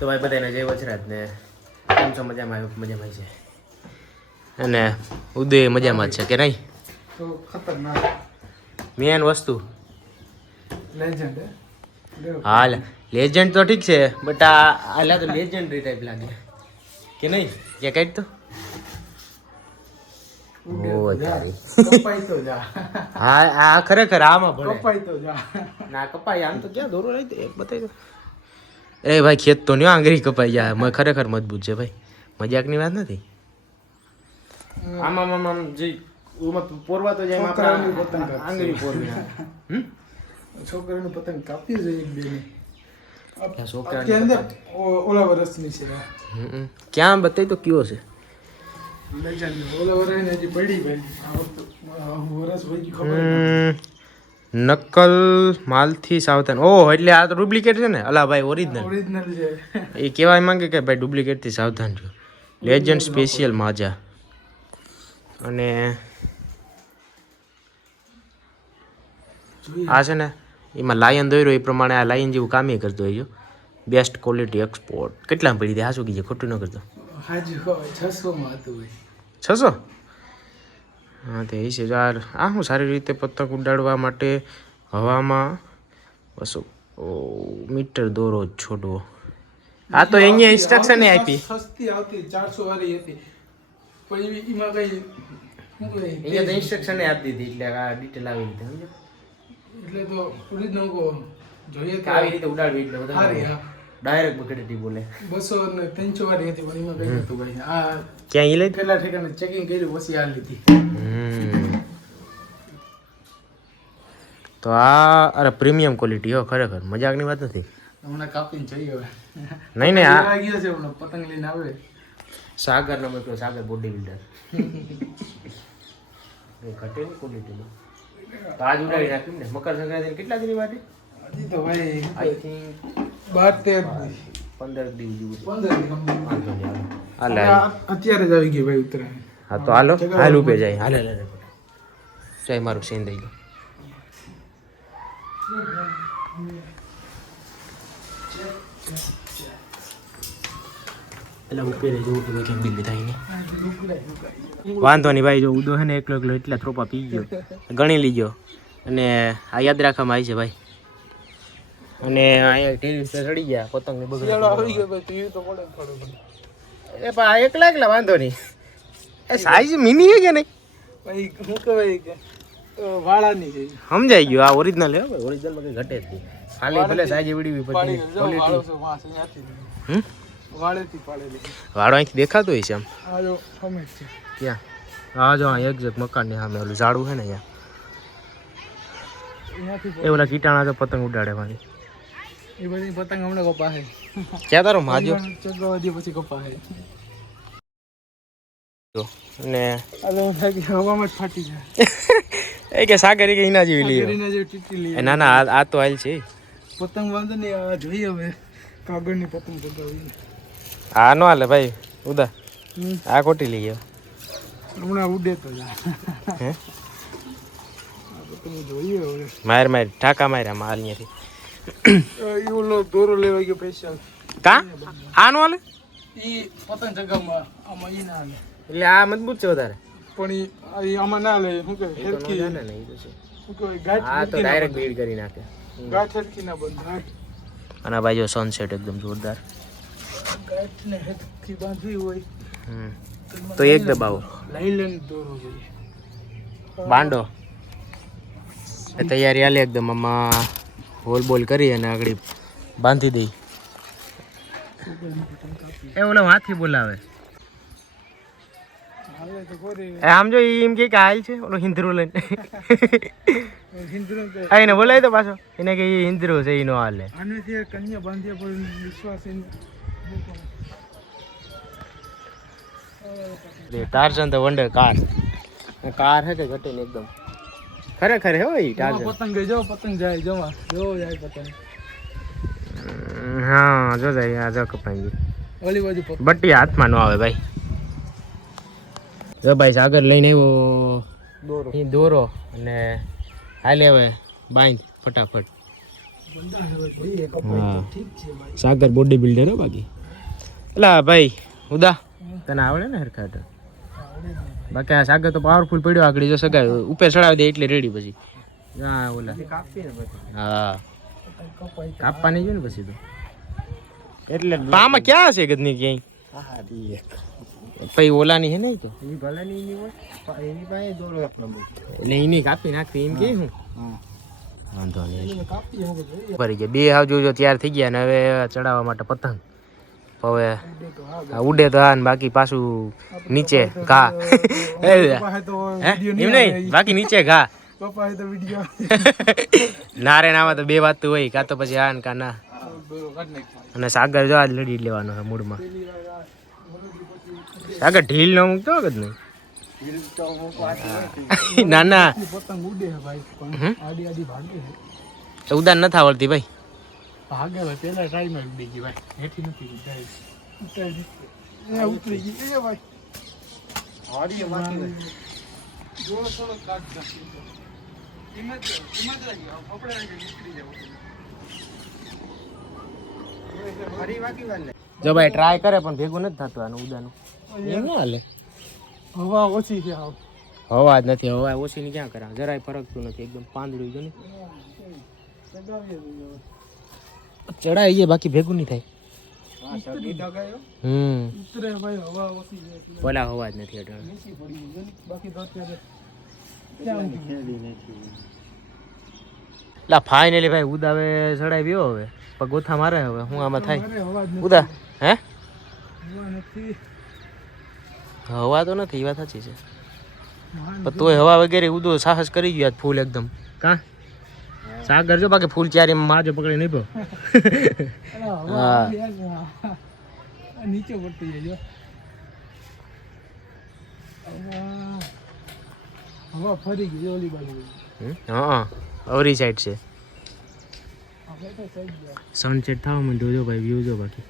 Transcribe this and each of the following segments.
તો ભાઈ બધાને જય વજરાજ ને. કેમ છો? મજામાં? આવ્યો મજામાં છે. અને ઉદય મજામાં જ છે કે નહીં? તો ખતરનાક. મેન વસ્તુ. લેજન્ડ હાલ લેજન્ડ તો ઠીક છે બટ આ આલા તો લેજન્ડરી ટાઈપ લાગે. કે નહીં? કે કઈ તો? ઓ તો જા. હા આ ખરેખર આમાં ભલે. કપાઈ તો જા. ના કપાય. આમ તો ક્યાં દોરો રહી એક બતાવી અરે ભાઈ ખેત તો નહીં આંગળી કપાઈ જાય મ- ખરેખર મજબૂત છે ભાઈ. મજાકની વાત નથી? આમ આમ આમ જે પોરવા તો જાય આંગળી પોરવી. હમ? છોકરાનું પતંગ કાપી જોઈએ એક ઓલા વર્ષની છે. ક્યાં બતાવી તો કયો છે? ઓલા હજી પડી ભાઈ. ખબર નકલ માલથી સાવધાન. ઓહ એટલે આ તો ડુપ્લિકેટ છે ને? અલા ભાઈ ઓરિજિનલ ઓરિજિનલ છે. એ કહેવાય માંગે કે ભાઈ ડુપ્લિકેટથી સાવધાન છો લેજન્ડ સ્પેશિયલ માજા. અને આ છે ને એમાં લાયન દોર્યો એ પ્રમાણે આ લાયન જેવું કામે કરતો હોય બેસ્ટ ક્વોલિટી એક્સપોર્ટ કેટલા પડી દે હા શું કીધે ખોટું ન કરતો. છસો માં હતું છસો? હા તે એ છે. આ હું સારી રીતે પતંગ ઉડાડવા માટે હવામાં બસો મીટર દોરો છોડવો. આ તો અહીંયા ઇન્સ્ટ્રક્શન આપી. સસ્તી આવતી 400 વાળી હતી. પછી એમાં કઈ અહીંયા તો ઇન્સ્ટ્રક્શન આપી દીધી એટલે આ ડિટેલ આવી દીધી એટલે તો ઓરિજિનલ કો જોઈએ આવી રીતે ઉડાડવી એટલે હા. ડાયરેક્ટ બગડેટી બોલે. બસો ને ત્રણસો વાળી હતી પણ એમાં કઈ નતું ભાઈ. આ ક્યાં ઈ લઈ પેલા ઠેકાને ચેકિંગ કર્યું પછી આ લીધી. તો આ અરે પ્રીમિયમ ક્વોલિટી હો ખરેખર. મજાકની વાત નથી. હમણાં કાપીને જઈ હવે. નહીં નહીં આ ગયો છે હમણાં પતંગ લઈને આવે. સાગર નો મોકલો સાગર બોડી બિલ્ડર ઘટે નહીં ક્વોલિટીમાં તો આજ ઉડાડી નાખ્યું ને. મકર સંક્રાંતિ કેટલા દિન માટે હજી તો ભાઈ આઈ થિંક બાર તેર પંદર દિવસ. અત્યારે જ આવી ગઈ ભાઈ ઉત્તરાયણ. હા તો હાલો હાલ ઉભે જાય. હાલે હાલે હાલે મારું સીન દઈ ગયું વાંધો નહીં ભાઈ જો ઉદો છે ને એકલો એકલો એટલા થ્રોપા પી ગયો. ગણી લીજો. અને આ યાદ રાખવામાં આવી છે ભાઈ. અને અહીંયા ટીવી પર ચડી ગયા પતંગ ને શિયાળો આવી ગયો ટીવી તો પડે થોડું એ પણ આ એકલા એકલા વાંધો નહીં. એ સાઈઝ મિની છે કે નહીં? ભાઈ હું કહેવાય કે વાળાની છે. સમજાઈ ગયું આ ઓરિજિનલ હે ભાઈ ઓરિજિનલમાં ઘટે જ નહીં. ખાલી ભલે સાઈઝ એવડી હોય પછી ક્વોલિટી હમ? વાળેથી પાડેલી. વાળો અહીંથી દેખાતો હોય છે આમ આ જો અમે છે ક્યાં? આ જો આ એક્ઝેક્ટ મકાનની સામે ઓલું ઝાડું છે ને અહીંયા. એ ઓલા કીટાણા તો પતંગ ઉડાડે માંથી એ બધી પતંગ હમણાં કપાહે ક્યાં તારો માજો? ચગાવવા દે પછી કપાહે અને ને અરે હવામાં જ ફાટી જાય. એ કે સાગર કે એના જેવી લઈ કરીને જેવી ટીટી લઈ ના ના આ- તો આલ છે. પતંગ વાંધો નહીં આ જોઈએ હવે. કાગળની પતંગ ચગાવી આ નો હાલે ભાઈ ઉદા. આ ખોટી લઈ ગયો. હમણાં ઉડે તો જા. હે? જોઈએ હવે. માર માર ઠાકા માર્યા માલ અહીંયાથી. એ દોરો લેવા ગયો પૈસા કા? આ હાલે એ પતંગ ચગાવમાં આમાં ઈ ના હાલે એટલે આ મજબૂત છે વધારે. પણ ઈ આમાં ના લે શું કે એ તો નો હેરકી ચાલે ને, એ તો છે. શું કહેવાય ગાંઠ આ તો ડાયરેક્ટ બીડ કરી નાખે. ગાંઠ હેરકી ના બંધ અને ભાઈ જો સનસેટ એકદમ જોરદાર. ગાંઠ ને હેરકી બાંધવી હોય હમ. તો એક દબાવો. લાઈલન દોરો જોઈએ. બાંડો. એ તૈયારી હાલે એકદમ આમાં. હોલ બોલ કરી અને આગળ બાંધી દઈ. એ ઓલો હાથી બોલાવે. આમ જો એમ કે હાલ છે ઓલો હિંદરો લઈને. આ એને બોલાવી તો પાછો. એને કે એ હિંદરો છે એનો હાલ કન્યા બાંધ્યા પર વિશ્વાસ એને તો વંડર કાર. કાર હે કે ઘટીને એકદમ. ખરેખર હે ભાઈ પતંગ જો પતંગ જાય જવા. જો જાય પતંગ. હા જો જાય આ જો કપાઈ ઓલી બાજુ બટ્ટી હાથમાં નો આવે ભાઈ. જો ભાઈ સાગર લઈને આવ્યો. દોરો. અને હાલે હવે બાંધ ફટાફટ. સાગર બોડી બિલ્ડર હો બાકી. એલા ભાઈ ઉદા. તને આવડે ને હરખાટ? આવડે જ બાકી આ સાગર તો પાવરફુલ પડ્યો આગળ જો સગાય ઉપર ચડાવી દે એટલે રેડી પછી. હા ઓલા. હા. કાપવાની છે ને પછી તો. એટલે આમાં ક્યાં હશે ગદની ક્યાંય? પછી ઓલાની હે નહીં તો? એટલે એની કાપી નાખવી એમ કે હું? વાંધો નહીં. કાપી ભરી ગયા. બે હાવ જોજો તૈયાર થઈ ગયા ને હવે ચડાવવા માટે પતંગ. હવે ઉડે તો હા હા બાકી પાછું નીચે ઘા. હે? હે? એમ નહીં? બાકી નીચે ઘા. હે નારે નામાં તો બે વાત તો હોય કાં તો પછી ને કાં ના. અને સાગર જો આજ લડી લેવાનો છે મૂળમાં સાગર ઢીલ ન મૂકતો વખત નહીં? ના ના. હે હે ઉદાન નથી આવડતી ભાઈ. ભાગે ભાઈ પેલા ટાઈમ ઉડી ભાઈ. હેઠી નથી ઉતારી ઉતારી ઉતરી ગઈ. એ ભાઈ. જો થોડો કાટ નાખી કિંમત કિંમત આપણે નીકળી જાવ જો ભાઈ ટ્રાય કરે પણ ભેગું નથી થતું આનું ઉદાનું. એમ ના હાલે? હવા ઓછી છે આવ હવા જ નથી હવા ઓછી ની ક્યાં કરે જરાય ફરકતું નથી એકદમ પાંદડું જો ને. ચડાઈ જાય બાકી ભેગું નહીં થાય. હમ. ઓલા હવા જ નથી અટાણે નીચી પડી ભાઈ ઉદા હવે લા ફાઇનલી ભાઈ ઉદાવે ચડાવ્યો હવે. પણ ગોથા મારે હવે હું આમાં થાય? ઉદા હે? હવા તો નથી એ વાત સાચી છે. પણ તોય હવા વગેરે ઉદો સાહસ કરી ગયો આજ ફૂલ એકદમ. કા? સાગર જો બાકી ફૂલ ચારી માજો પકડી નહીં હવા હા. નીચે પડતી જાય જો. હવા ફરી ગઈ ઓલી બાજુ. હા અવરી સાઈડ છે. સનસેટ થવા માંડ્યો જો ભાઈ વ્યૂ જો બાકી.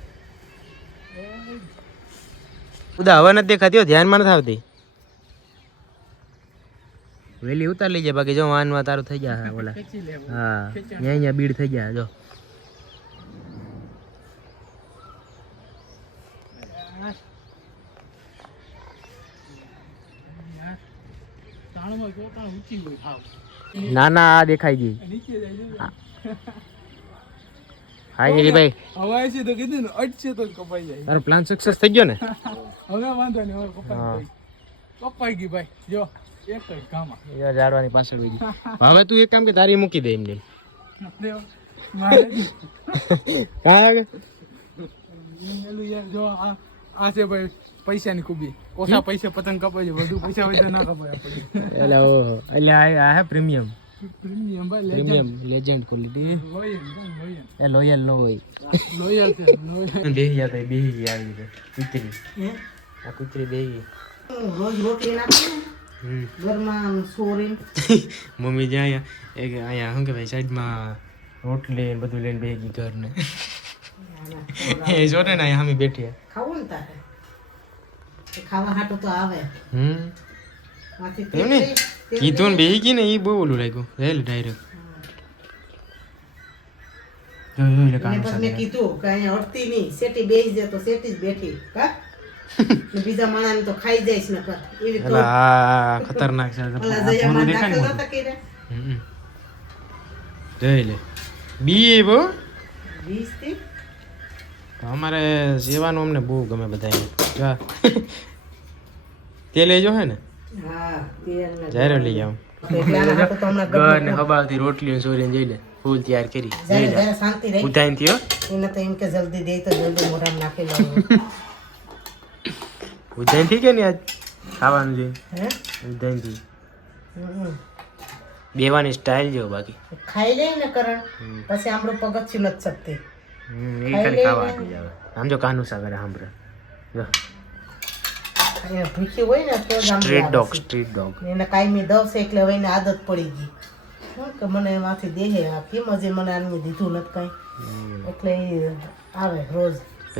ઉદા હવા નથી દેખાતી ધ્યાનમાં નથી આવતી. વેલી ઉતાર લઈ જાય બાકી જો વાનમાં તારું થઈ ગયા ઓલા. હા અહીંયા બીડ થઈ ગયા જો. ના ના આ દેખાઈ ગઈ. હા. ભાઈ. હવા છે તો કીધું ને અટશે તો કપાઈ જાય. તારો પ્લાન સક્સેસ થઈ ગયો ને? હવે વાંધો નહીં હવે કપાઈ. ગઈ. કપાઈ ગઈ ભાઈ જો. ગામાં પાછળ હવે તું એક કામ કે તારી મૂકી દે એમને. દેવ મારે કાં પેલું યાર જો આ આ છે ભાઈ પૈસાની ખૂબી. ઓછા પૈસે પતંગ કપાય છે વધુ પૈસા હોય તો ના કપાય આપણે. એટલે ઓહો એટલે આ આ હે પ્રીમિયમ. પ્રીમિયમ ભાઈ premium legend quality loyal loyal એ લોયલ ન હોય. લોયલ છે લોયલ બેહી ગયા તો બેહી ગયા આવી રીતે. કૂતરી. આ કૂતરી બેહી ગઈ. રોજ રોટલી નાખી ઘરમાં આમ સોરી. મમ્મી જ્યાં અહીંયા એક અહીંયા શું કહેવાય સાઈડમાં રોટલી ને બધું લઈને બેહી ગઈ ઘરને એ જો ને અહીંયા સામે બેઠી. ખાવું ને તારે? ખાવા હાટો તો આવે. હમ. માંથી એમ નહીં કીધું ને બેહી ગઈ ને એ બહુ ઓલું લાગ્યું. રેલ ડાયરેક્ટ જો જો એટલે કામ મેં કીધું કે અહીંયા અડતી નહીં સેટી બેસી જાય તો સેટી જ બેઠી. કા બીજા તો ખાઈ એવી ખતરનાક છે. જોઈ લે. બી એ બહુ અમારે સેવાનું અમને બહુ ગમે બધા તે લેજો હે ને? હા જ્યારે લઈ આવું. ઘર ને હબાવતી રોટલી સોરીને જઈ લે. ફૂલ તૈયાર કરી. ઉધાઈન થયો? એને તો એમ કે જલ્દી દે તો જલ્દી મોઢામાં નાખી લઉં કે ને આજ? ખાવાનું છે? હે? ઉધાઈનથી બેવાની સ્ટાઇલ જેવો બાકી. ખાઈ લે ને કરણ પછી આપણું પગથિયું નથી શકતી એ ખાલી ખાવા જ આવે. આમ જો કાનું સાગર સાંભળે. જો. ભૂખી હોય ને તો સ્ટ્રીટ ડોગ. સ્ટ્રીટ ડોગ એને કાયમી દવ છે એટલે હવે એને આદત પડી ગઈ. કે મને એમાંથી દેહે આ કેમ હજી મને આની દીધું નથી કઈ? એટલે આવે રોજ.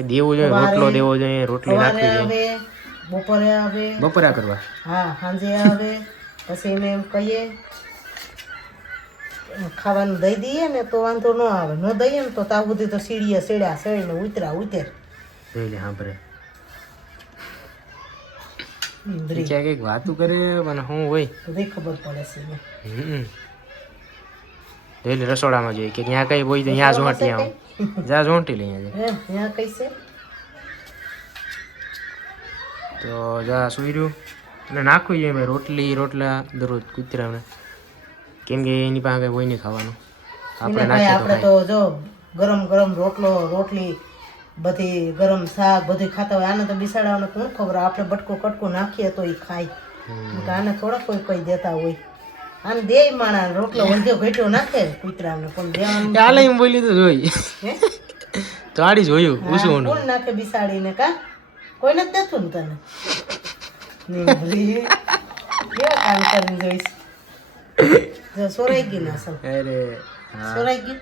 દેવું જોઈએ રોટલો દેવો જોઈએ રોટલી રાખવી જોઈએ. બપોરે આવે. બપોરા કરવા? હા સાંજે આવે. પછી એને એમ કહીએ ખાવાનું દઈ દઈએ ને તો વાંધો ન આવે. ન દઈએ ને તો તાવ બધી તો સીડીએ સીડ્યા સીડીને ઉતરા ઉતેર. જોઈ લે સાંભળે. ક્યાંક કંઈક વાતું કરે મને શું હોય. બધી ખબર પડે છે હમ. જોઈ લે રસોડામાં જોઈએ કે ત્યાં કઈ હોય તો ત્યાં ઝોંટી આવું. જ્યાં ઝોંટી લઈ ત્યાં કઈ છે? તો જા સુઈ રહ્યું. અને નાખવું જોઈએ મેં રોટલી રોટલા દરરોજ કૂતરાને. કેમ કે એની પાસે કોઈ નહીં ખાવાનું. આપણે નાખીએ આપણે તો જો ગરમ ગરમ રોટલો રોટલી બધી ગરમ શાક બધું ખાતા હોય. આને તો બિસાડાઓને કોણ ખબર? આપણે બટકો કટકો નાખીએ તો એ ખાય. આને થોડા કોઈ કઈ દેતા હોય. આને દે માણા રોટલો વધ્યો ઘટ્યો નાખે કૂતરાને. પણ દેવાનું ચાલે એમ બોલી તો જોઈ. તો આડી જોયું હા, પૂછવું કોણ નાખે બિસાડીને કા? કોઈ નથી દેતું ને તને. કેવા કામ કરીને જોઈશ જો સોરાઈ ગઈ ને અરે સોરાઈ ગઈ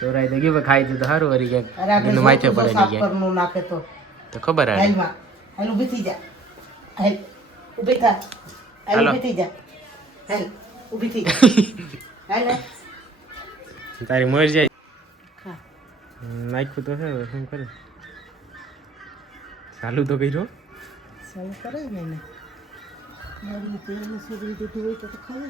ચોરાઈ તો ગયું ખાઈ દીધું સારું વરી ગયા એનું માથે પડે નહીં ગયા નાખે તો તો ખબર આવે હાલ ઊભી થઈ જા હાલ ઊભી થા હાલ. ઊભી થઈ જા હાલ ઊભી થઈ હાલ. તારી મર જાય. નાખ્યું તો છે શું કરે ચાલુ તો કર્યો. ચાલુ કરે ને એને. મારી પેલી છોકરી દીધી હોય તો તો ને.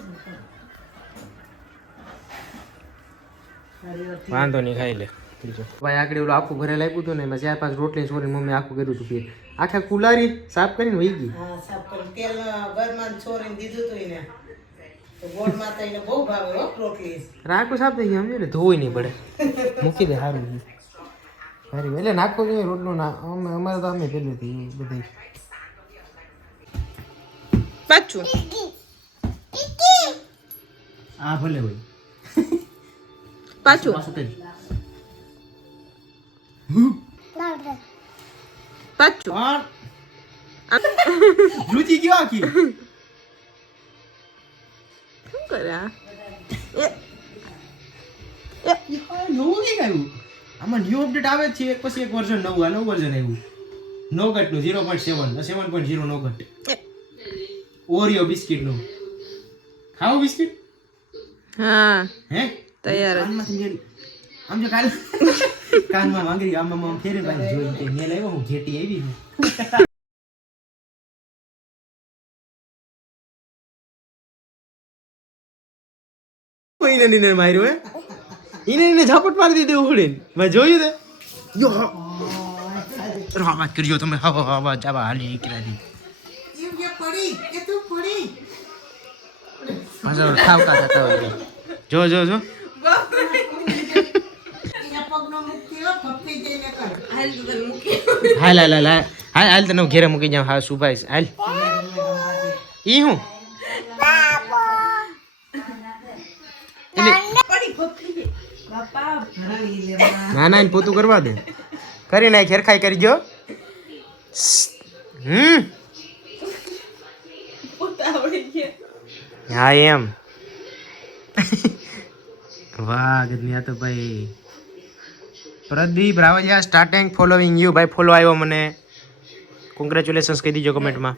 વાંધો નહીં ખાઈ લે. બીજું ભાઈ આગળ ઓલું આખું ઘરે લાગ્યું હતું ને એમાં ચાર પાંચ રોટલી છોરી મમ્મી આખું કર્યું હતું ફીર આખા કુલારી સાફ કરીને વહી ગઈ. હા સાફ કરી તેલ ઘરમાં છોરીને દીધું હતું એને. તો ગોળમાં તો એને બહુ ભાવે હો રોટલી. રાખું સાફ થઈ ગયા સમજે ને? ધોઈ નહીં પડે. મૂકી દે સારું સારી એટલે નાખવો જોઈએ રોટલો ના અમે અમારે તો અમે પેલું બધી પાછું. આ ભલે હોય. પાછું. પાછું રુચિ ગયો આખી? શું કર્યા? એ એ નવું કઈ આવ્યું આમાં ન્યુ અપડેટ આવે જ છે એક પછી એક વર્ઝન નવું આ નવું વર્ઝન આવ્યું. નો નું zero point seven seven point zero નો કટ ઓરિયો બિસ્કિટનું ખાવું બિસ્કિટ હા હે? તૈયાર આમ જો કાલ કાનમાં માંગરી આમાં આમ ફેરી ભાઈ જોઈ કે મેલ આવ્યો હું ઘેટી આવી હું કોઈને ની માર્યું હે? ઈને એને ઝાપટ મારી દીધી ઉખડીને. મેં જોયું તે. યો હા. વાત કરજો તમે હા હા હા હાલી નીકળ્યા હોય જો જો જો એના હાલ હાલ હાલ હાલ હાલ. તને ઘેરે મૂકી જાઉં. હા સુભાઈ હાલ. ઈ હું? ના ના પોતું કરવા દે. કરી નાખ હેરખાઈ કરી જો. હમ. હા એમ. વાહ ગજની તો ભાઈ. Pradeep Ravaliya starting following you ભાઈ ફોલો આવ્યો મને. કોંગ્રેચ્યુલેશન્સ કહી દીજો કમેન્ટમાં